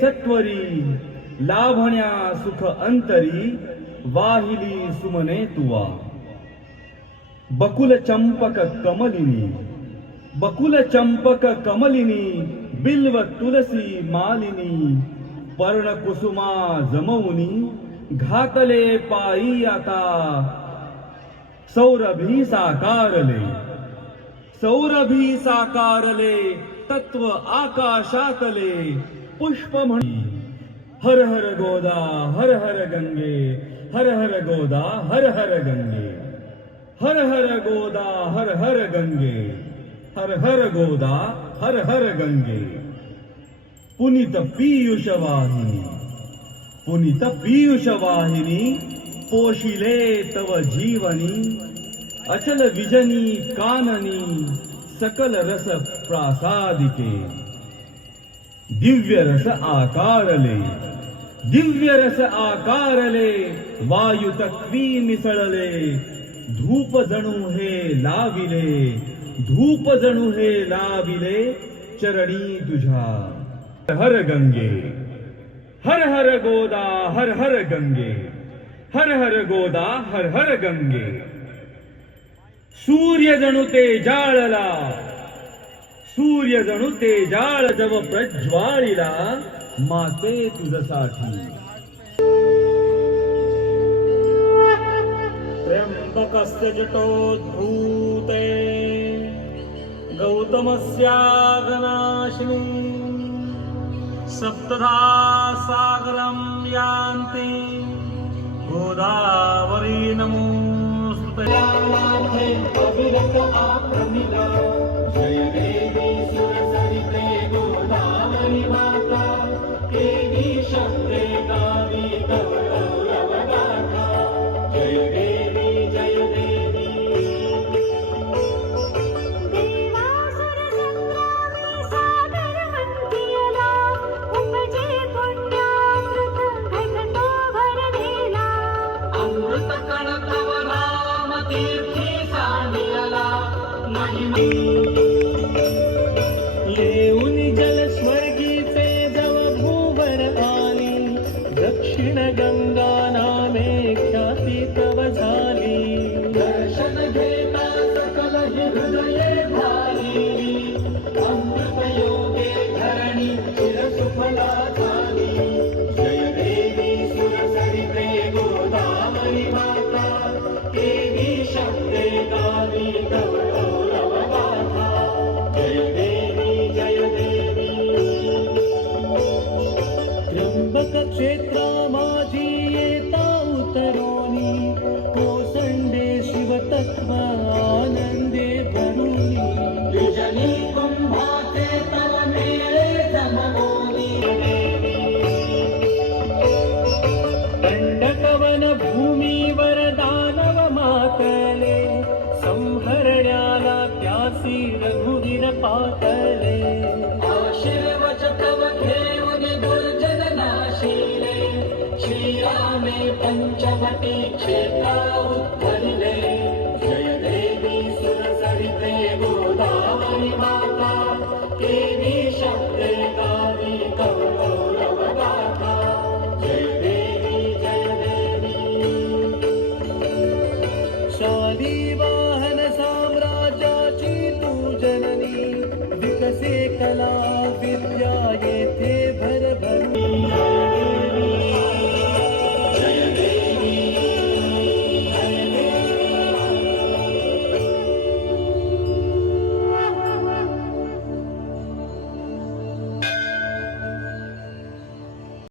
सत्वरी लाभण्या सुख अंतरी वाहिली सुमने तुवा बकुल चंपक कमलिनी बिल्व तुलसी मालिनी पर्ण कुसुमा जमवुनी घातले पायी आता सौरभी साकारले तत्व आकाशातले पुष्प म्हणी हर हर गोदा हर हर गंगे हर हर गोदा हर हर गंगे हर हर गोदा हर हर गंगे हर हर गोदा हर हर गंगे पुनीत पीयूष वाहिनी पोशिले तव जीवनी अचल विजनी काननी सकल रस प्रासादिके दिव्य रस आकारले वायु तत्वी मिसळले धूप जणू हे लाविले चरणी तुझा हर गंगे हर हर गोदा हर हर गंगे हर हर गोदा हर हर गंगे सूर्य जणू ते जाळ जव प्रज्वाळीला माते तुझसाठी त्र्यंबकस्य जटोद्धूते गौतमस्यागनाशिनी सप्तधा सागरं यान्ति गोदावरी नमोस्तुते अविरत आप्रमिला जय देवी सुरसरिते गोदावरी माता देवी शक्ते गावी तव गौरवगाथा जय देवी जय देवी देवासुर संग्रामे सागर मंथियला उपजे पुण्यामृत घटतो भरलेला अमृत कण तव राम तीर्थी सांडियला महिमा येऊन जल स्वर्गीचे जव भूवर आली दक्षिण गंगा नामे ख्याती तव झाली दर्शन घेता सकल हृदये भारी अमृत योगे धरणी चिरसुफला झाली जय देवी सुरसरिते गोदावरी माता देवी शक्ते गावी तव गौरवगाथा जय देवी जय देवी त्र्यंबक क्षेत्रा माझी येता उतरोनी कोसंडे शिवतत्व आनंदे भरुनी विजनी कुंभाचे तव मेळे जमवोनी दंडकवन भूमीवर दानव मातले संहरण्याला त्यासी रघुवीर पातले आशीर्वच तव घेऊन दुर्जन नाशिले श्रीरामे पंचवटी क्षेत्रावर